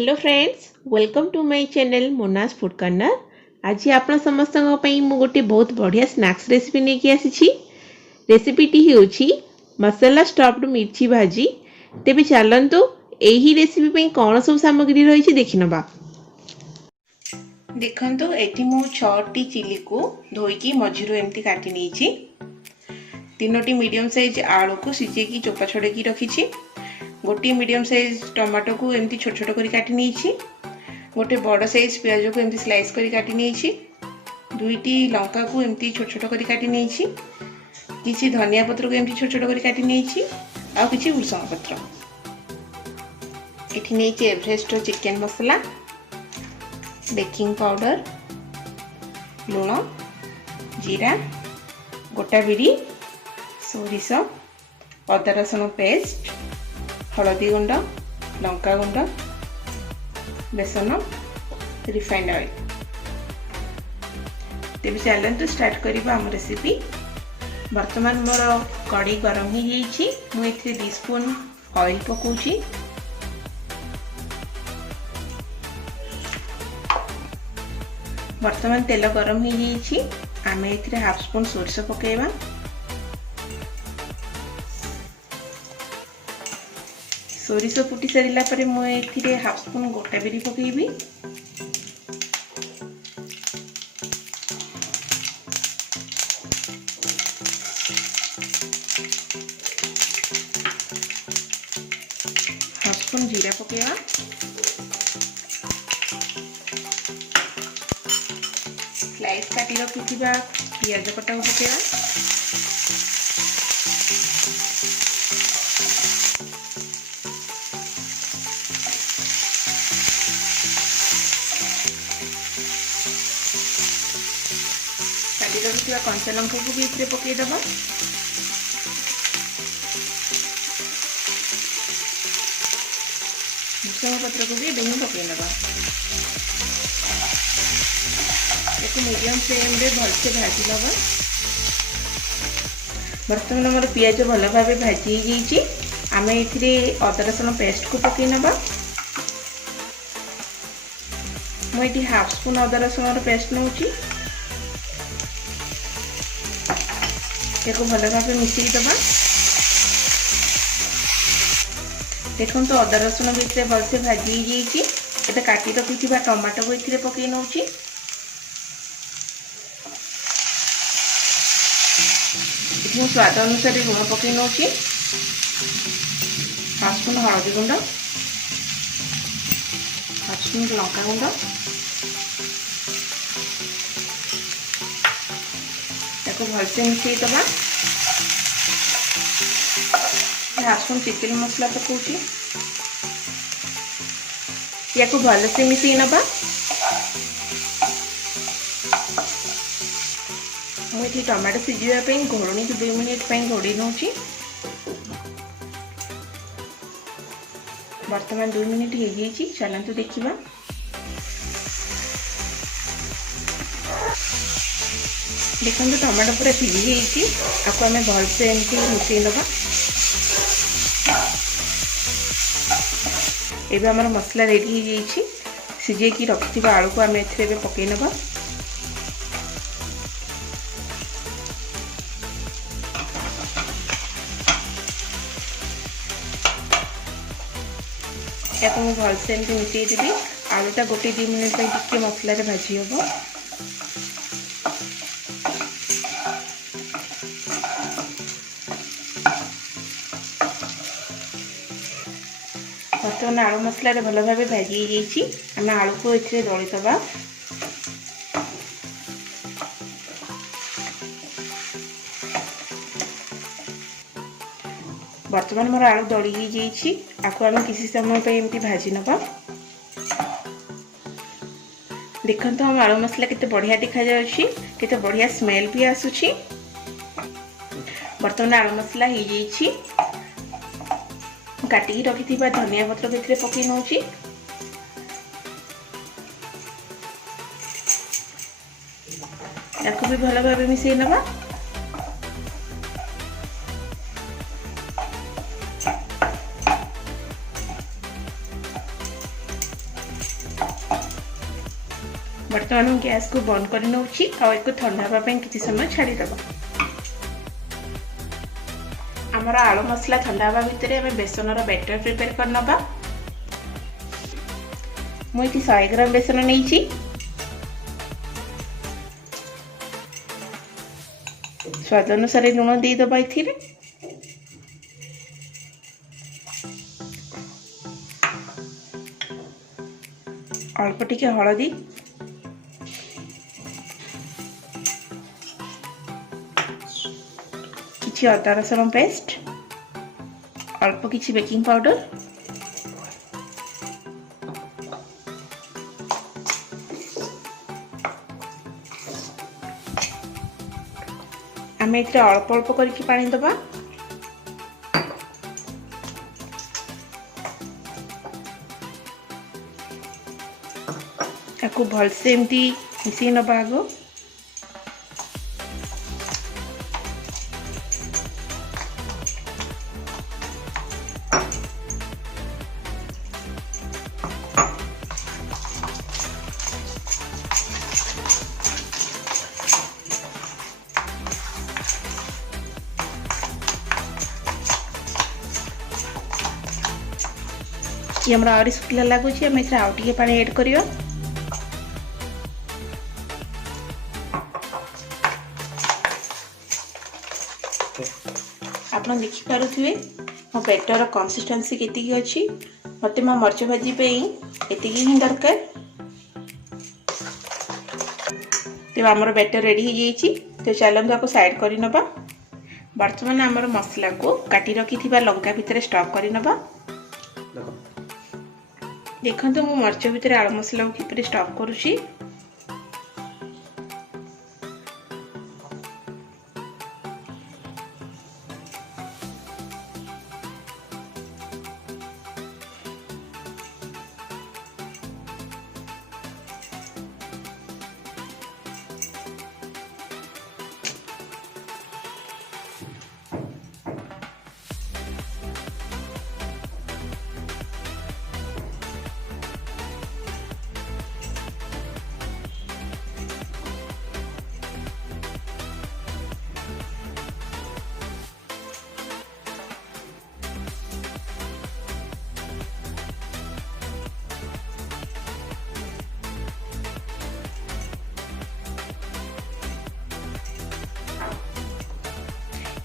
Hello friends, welcome to my channel Mona's food corner. आज आप समस्त गोटे बहुत बढ़िया स्नैक्स रेसिपी नहीं आसी। रेसिपीटी होची मसाला स्टफ्ड मिर्ची भाजी। तेबे चलंतु एही रेसिपी कौन सब सामग्री रही देखि नबा। देखंतु एठी मु 6टी चिली को धोईकी मझिरो एमती काटी नेछि। 3टी मीडियम साइज आलू को सिजेकी चोपा छड़ेकी रखिछि। गोटे मीडियम साइज टमाटो को एमती छोट छोट करी काटी नेछि। गोटे बड़ साइज प्याज को एमती स्लाइस करी काटी नेछि। 2टी लंका को एमती छोट छोट करी काटी नेछि। किछि धनिया पत्र को एमती छोट छोट करी काटी नेछि। आ किछि भुसंग पत्र। एठी नेछि एवरेस्ट चिकन मसाला, बेकिंग पाउडर, लूण, जीरा, गोटा बिरी, सोरिष, अदा रसुण पेस्ट, हलदी गुंड, लंका गुंड, बेसन, रिफाइंड ऑयल। तेज चलते स्टार्ट करिबा हम रेसिपी। वर्तमान मोर कड़ी गरम हो जाइछि। मु एथिरे 2 स्पून ऑयल पकाउछि। वर्तमान तेल गरम हो जाइछि। आमे एथिरे हाफ स्पून सोरिष पकेइबा। सोरिष फुटी सारा पर मुझे हाफ स्पून गोटा बिरी पकेबी। हाफ स्पून जीरा पकेबा। स्लाइस काटी रखिथिबा पियाज कटा को पकेबा। कंचा लंका को भी इतने पकईदबा। भुसंग पत्र को भी बेहद पकईनबा। मीडियम फ्लेम रे भलसे भाजी नबा। बर्तमान हमारे पियाज भल भाव भाजी हो। आम ए अदा रसुण पेस्ट को पकईनबा। मुझे हाफ स्पून अदा रसुण पेस्ट नौची। को भल भाव मिसई दबा। देखो तो अदा रसुण भी भलसे भाजी हो। काटी रखी टमाटो को ये पकई नौची। स्वाद अनुसार लुण पकई नौची। हाफ स्पून हलदी गुंड, हाफ स्पून लंका गुंड, भलसे मिसई दबा। हाफ स्पून चिकन मसला पकाउछि। या को भलसे मिसई नबा। मुझे टमाटो सिझापी घोड़नी को 2 मिनिट घोड़ी नौची। वर्तमान 2 मिनिट हो गई। चलतु देखा। देखो टमाटो पूरा सिझी आपको आम भलसे एमती मिसई नवा। एबे हमर मसला रेडी हो जाइछि। सिझे की रखि आलू को आम एथरे पकई नवा। या तो भलसे एमती मिसई देबी। आलूटा गोटे 2 मिनिट टिके मसला रे भाजी हबो। बर्तमान आलू मसला भल भाव भाजी आम आलू को ये दली दबा। बर्तमान मोर आलू दली आपको आम किसी समय एमती भाजी नबा। देखो तो हम आलू मसला केते बढ़िया दिखा जाउछि, केते बढ़िया स्मेल भी आसुछि। बर्तमान आलू मसला हो जाइछि। काटिकी रखि धनिया पत्र भीतर पकई नौची। भी भल भाव मिसई नवा। बर्तमान गैस को बंद कर नौछि और एक ठंडा हवा ପାଇଁ କିଛି ସମୟ ଛାଡ଼ି देबा। हमर आलू मसला ठंडा हवा भितर हमें बेसन बैटर प्रिपेयर कर नबा। मुझे 100 ग्राम बेसन नहीं स्वाद अनुसार लुण दे दबा। अल्प टिके हलदी, किछि अदा रसुण पेस्ट, अल्प किछि बेकिंग पाउडर, आम ए अल्प अल्प करके पानी दबा। ताकू भलसे एमती मिसई नबा आगो। ये हमरा आउरी सुखला लागुची, हम एथरा आउ टिके पानी ऐड करियो। आपन देखि पारुथिबे मो बैटर कंसिस्टेंसी केतिकी अछि। मते मा मरच भाजी पे एतिकी ही दरकार। तो हमर बैटर रेडी हो जाइछि। तो चलंतु आपको साइड करि नबा। वर्तमान हमर मसला को काटी रखि थिबा लंका भितर स्टॉक करि नबा। देखंतु मु मरच भितर आलू मसला को किपरि स्टॉक करूछि।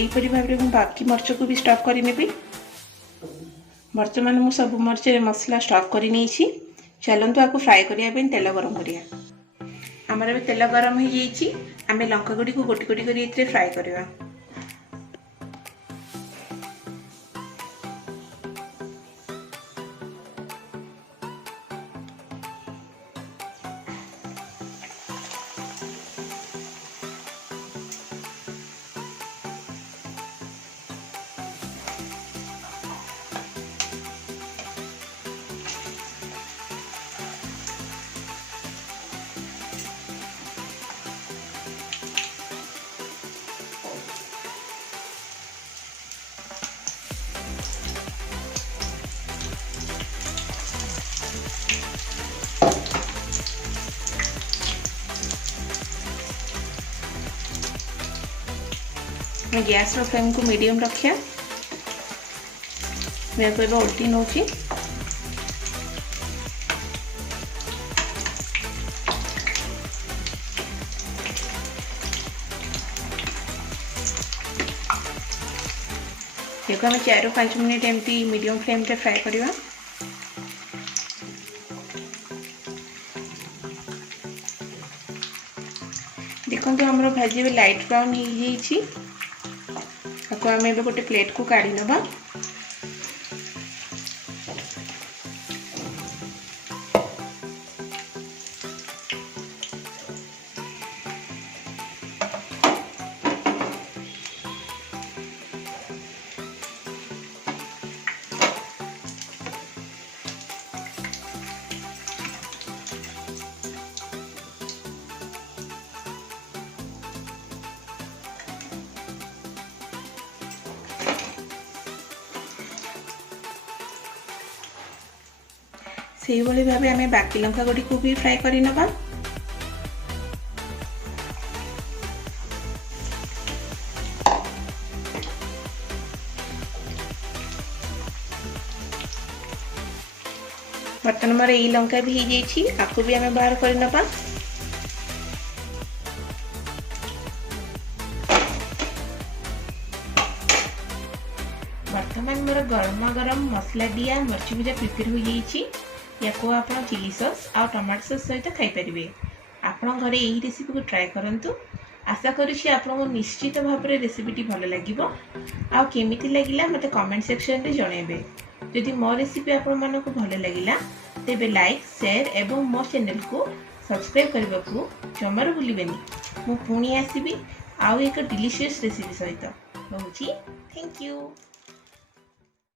एपरी भाव में बाकी मरच को भी स्टॉक कर नेबी। वर्तमान मु सब मरच मसला स्टॉक कर नहीं। चलतु आपको फ्राए करने तेल गरम करिया। आमर भी तेल गरम हो जाइए। आम लंका गुड़ी को गोटी गोटी कर फ्राए करवा। गैस रो फ्लेम को मीडियम रखिया। मैं को उल्टी नौची। देखो हमें 4-5 मिनट एमती मीडियम फ्लेम रे फ्राई करवा। देखो तो हमरो भाजी भी लाइट ब्राउन हो जाइए। आम ए गोटे प्लेट को काढ़ी नबा। से भाव आम बाकी लंका गुड़ी को भी फ्राए कर नबा। बर्तन मोर यही लंका भी हो जाइए आपको भी आम बाहर कर नबा। बर्तमान मोर गरमा गरम मसला दिया मर्ची भुजा प्रिपेयर हो जाइए। या आप चिली सॉस आ टमाटो सॉस सहित खाई पारे। आपण घरे यही रेसिपी को ट्राए करंतु। आशा करुँची आपको निश्चित भाव में रेसिपीटी भल लगे। आ केमिति लगिला मते कमेंट सेक्शन रे जणेबे। जदि मो रेसिपी आपण मानको भल लगिला तेबे लाइक शेयर एवं मो चैनल को सब्सक्राइब करने को जमार भूलिबेनी। मु पुणी आसीबी आउ एक डिलीशियस रेसिपी सहित। रहूची थैंक यू।